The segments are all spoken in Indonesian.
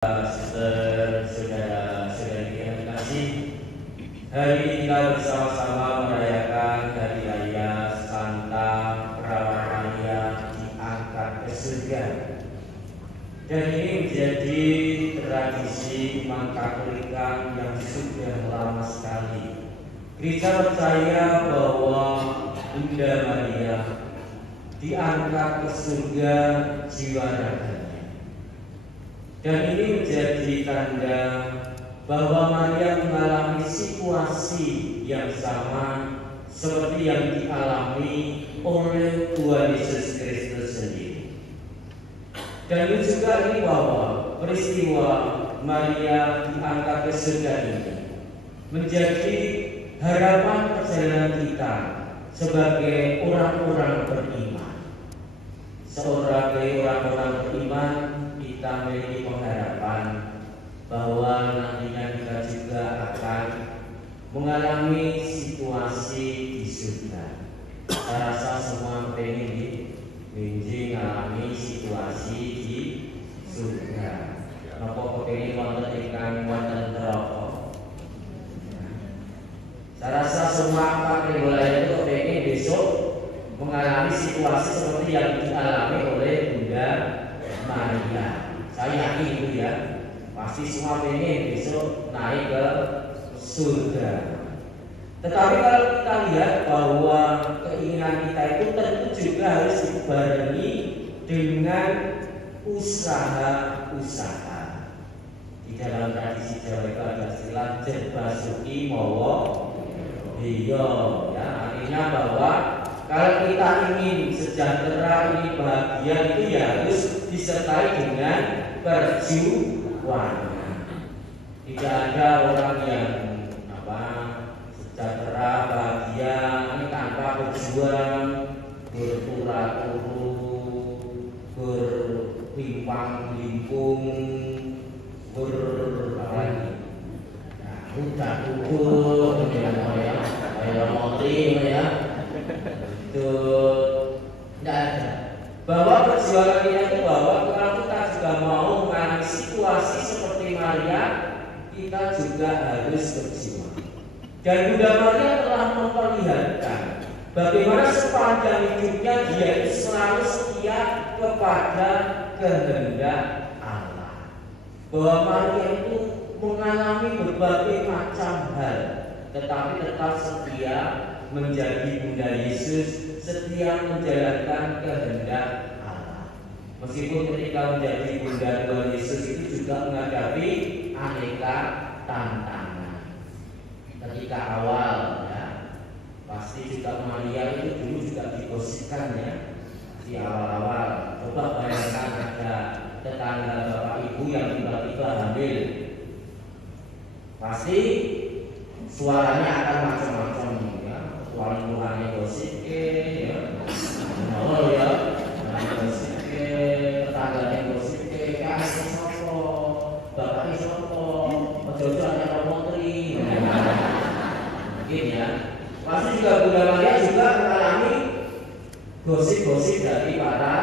Saudara-saudari yang kasih, hari ini kita bersama-sama merayakan hari raya Santa Perawan Maria diangkat ke surga. Dan ini menjadi tradisi umat Katolikan yang sudah lama sekali. Gereja percaya bahwa Bunda Maria diangkat ke surga jiwa raganya. Dan ini menjadi tanda bahwa Maria mengalami situasi yang sama seperti yang dialami oleh Tuhan Yesus Kristus sendiri. Dan juga ini bahwa peristiwa Maria diangkat ke surga ini menjadi harapan perjalanan kita sebagai orang-orang beriman. Sebagai orang-orang beriman, kita memiliki pengharapan bahwa nantinya kita juga akan mengalami situasi di surga. Saya rasa semua pengen mengalami situasi di surga. Napa kepengin wonten ingkang wonten neraka? Saya rasa semua pakai wilayah itu pengen besok mengalami situasi seperti yang dialami oleh Bunda Maria. Saya yakin itu ya, pasti semua pengen besok naik ke surga. Tetapi kalau kita lihat bahwa keinginan kita itu tentu juga harus dibarengi dengan usaha-usaha. Di dalam tradisi Jawa itu ada istilah jerbasuki mawa iya, ya, artinya bahwa kalau kita ingin sejahtera, ini bahagia, itu ya harus disertai dengan perjuangan. Tidak ada orang yang sejahtera, bahagia ini tanpa berjuang, berturut-turut, berlimpang-limpung, udah kayak motri ya. Itu tidak ada. Bahwa perjuangan kita itu bahwa kalau kita juga mau mengalami situasi seperti Maria, kita juga harus berjuang. Dan Bunda Maria telah memperlihatkan bagaimana sepanjang hidupnya dia itu selalu setia kepada kehendak Allah. Bahwa Maria itu mengalami berbagai macam hal, tetapi tetap setia menjadi Bunda Yesus, setia menjalankan kehendak Allah. Meskipun ketika menjadi Bunda Tuhan Yesus itu juga menghadapi aneka tantangan. Ketika awal ya, pasti juga Maria itu dulu juga digosipkan ya di awal-awal. Coba bayangkan ada tetangga bapak ibu yang tiba-tiba hamil, pasti suaranya akan macam-macam. Orang-orangnya gosip ya, oh ya, gosip tetangganya gosip kayak sopo, bapaknya sopo, ojo-ojo anak motri, mungkin ya. Pasti juga Bunda Maria juga mengalami gosip-gosip dari para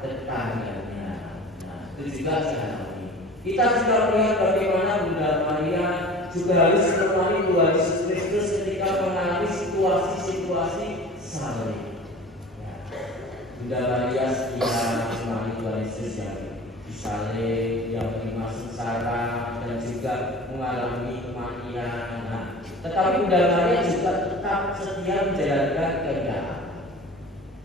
tetangganya. Nah, itu juga dialami. Kita juga melihat bagaimana Bunda Maria juga harus menemani Tuhan Yesus Kristus ketika mengalami situasi salib. Ya. Bunda Maria setia menemani Tuhan Yesus yang disalib, yang menerima sengsara dan juga mengalami kematian. Nah, tetapi Bunda Maria juga tetap setia menjalankan kehendak.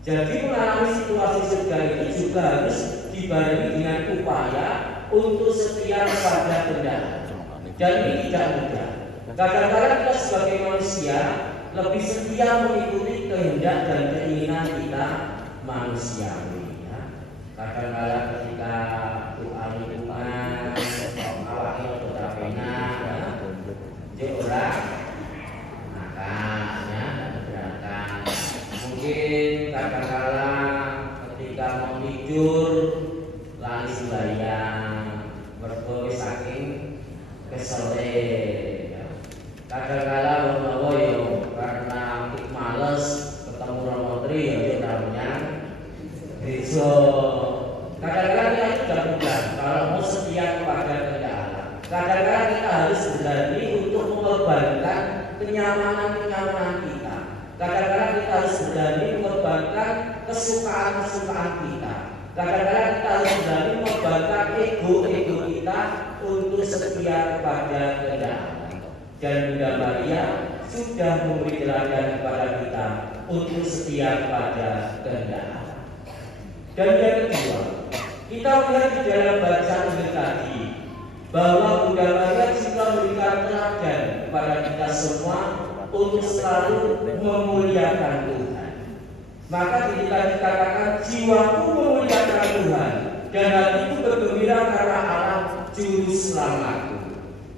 Jadi mengalami situasi surga itu juga harus dibarengi dengan upaya untuk setia pada kehendak. Dan ini tidak mudah. Kadang-kadang kita sebagai manusia lebih setia mengikuti kehendak dan keinginan kita manusiawi. Ya. Kadang-kadang ketika doa lingkungan, awalnya udah enak, jadi orang makanya keberatan. Mungkin kadang-kadang ketika mau tidur lali sembahyang, berdoa saking kesele. Kadang-kadang bahwa yo karena males ketemu orang motri ya namanya gereja. Kadang-kadang kita juga Kadang-kadang kita harus berani untuk mengorbankan kenyamanan kita. Kadang-kadang kita harus berani mengorbankan kesukaan kita. Kadang-kadang kita harus berani mengorbankan ego kita untuk setia kepada kehendak Allah. Dan Bunda Maria sudah memberi teladan kepada kita untuk setia kepada kehendak Allah. Dan yang kedua, kita melihat di dalam bacaan ini tadi bahwa Bunda Maria juga memberikan teladan kepada kita semua untuk selalu memuliakan Tuhan. Maka ketika dikatakan jiwaku memuliakan Tuhan dan hatiku bergembira karena Allah juru selamatku.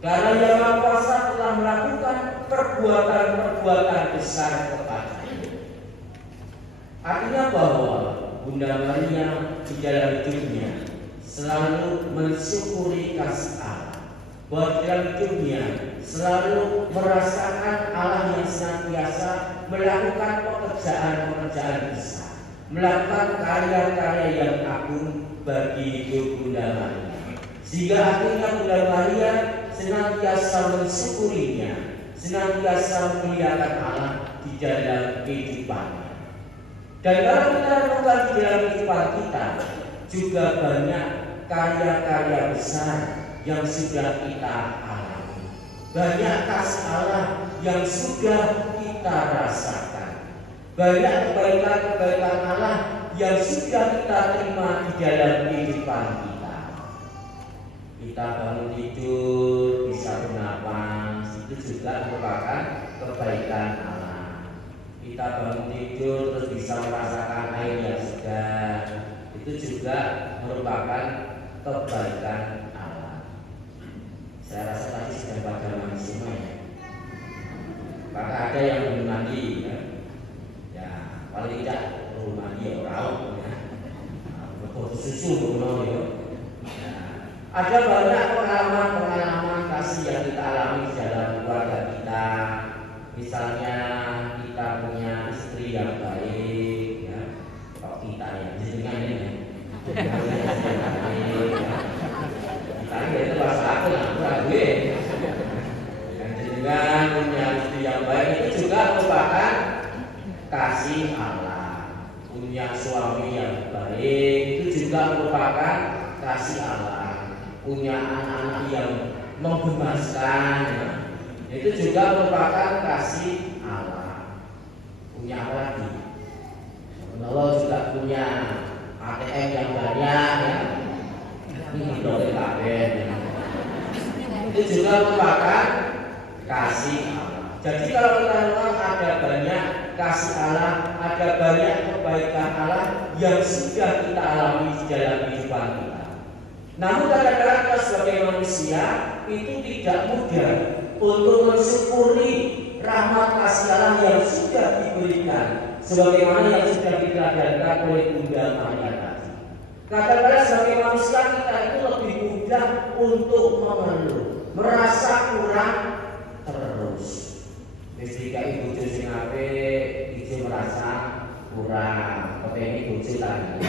Karena Yang Maha Kuasa telah melakukan perbuatan-perbuatan besar kepadanya. Artinya bahwa Bunda Maria di dalam hidupnya selalu mensyukuri kasih Allah. Bahwa di dalam hidupnya selalu merasakan Allah yang senantiasa melakukan pekerjaan-pekerjaan besar, melakukan karya-karya yang agung bagi hidup Bunda Maria. Sehingga akhirnya Bunda Maria senantiasa mensyukurinya, senantiasa memuliakan Allah di dalam kehidupannya. Dan kalau kita lakukan di dalam kehidupan kita, juga banyak karya-karya besar yang sudah kita alami. Banyak kasih Allah yang sudah kita rasakan. Banyak kebaikan-kebaikan Allah yang sudah kita terima di dalam kehidupan kita. Kita bangun tidur, bisa bernapas, itu juga merupakan kebaikan Allah. Kita bangun tidur terus bisa merasakan air yang segar, itu juga merupakan kebaikan Allah. Saya rasa tadi sudah pada mandi semua ya. Maka ada yang belum mandi ya. Ya paling tidak belum mandi ya orang ya. Betul susu belum ya. Ada banyak pengalaman-pengalaman kasih yang kita alami di dalam keluarga kita. Misalnya kita punya istri yang baik, ya. Kalau kita ya, istrinya ini ya. Kita itu bahasa aku lah, gue. Yang jenengan punya istri yang baik itu juga merupakan kasih Allah. Punya suami yang baik itu juga merupakan kasih Allah. Punya anak-anak yang menggemaskan, ya. Itu juga merupakan kasih Allah. Punya apa lagi? Allah juga punya ATM yang banyak ya. Ini doa kabeh. Itu juga merupakan kasih Allah. Jadi kalau kita lihat ada banyak kasih Allah, ada banyak kebaikan Allah yang sudah kita alami di dalam kehidupan kita. Namun kadang-kadang kita sebagai manusia itu tidak mudah untuk mensyukuri rahmat kasih Allah yang sudah diberikan, sebagaimana yang sudah diteladankan oleh Bunda Maria tadi. Kadang-kadang sebagai manusia kita itu lebih mudah untuk mengeluh, merasa kurang terus. Ketika ibu bojo sing apik, ijo merasa kurang, kepengin bojo tadi.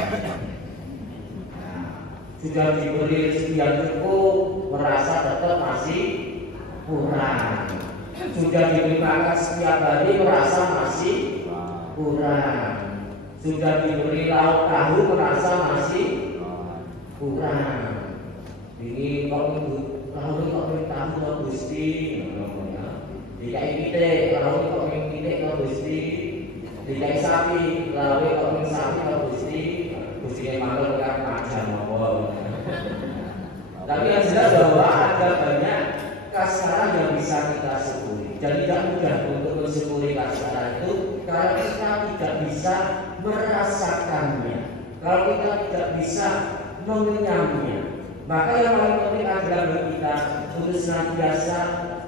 Sudah diberi rezeki yang cukup, merasa tetap masih kurang. Sudah diberi makan setiap hari, merasa masih kurang. Sudah diberi lauk tahu, merasa masih kurang. Ini kok lauk kok tahu kok Gusti, dikai pitik, lauk kok pitik kok Gusti, dikai sapi, lauk kok sapi kok Gusti. Gusti maklum kan macam apa. Tapi yang jelas bahwa ada banyak kasih yang bisa kita syukuri. Dan tidak mudah untuk mensyukuri kasih itu kalau kita tidak bisa merasakannya, kalau kita tidak bisa mengenyamnya. Maka yang paling penting adalah bagi kita untuk senantiasa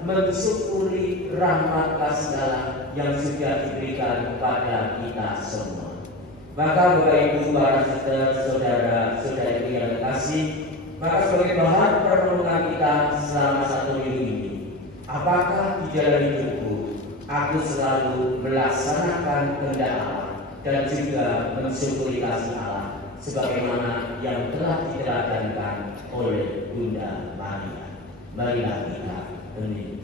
mensyukuri rahmat kasih Allah yang sudah diberikan kepada kita semua. Maka Bapak Ibu, para saudara-saudari yang kasih, maka sebagai bahan perenungan kita selama 1 minggu ini, apakah di dalam hidupku aku selalu melaksanakan kehendak Allah dan juga mensyukuri kasih Allah sebagaimana yang telah diteladankan oleh Bunda Maria. bagi kita ini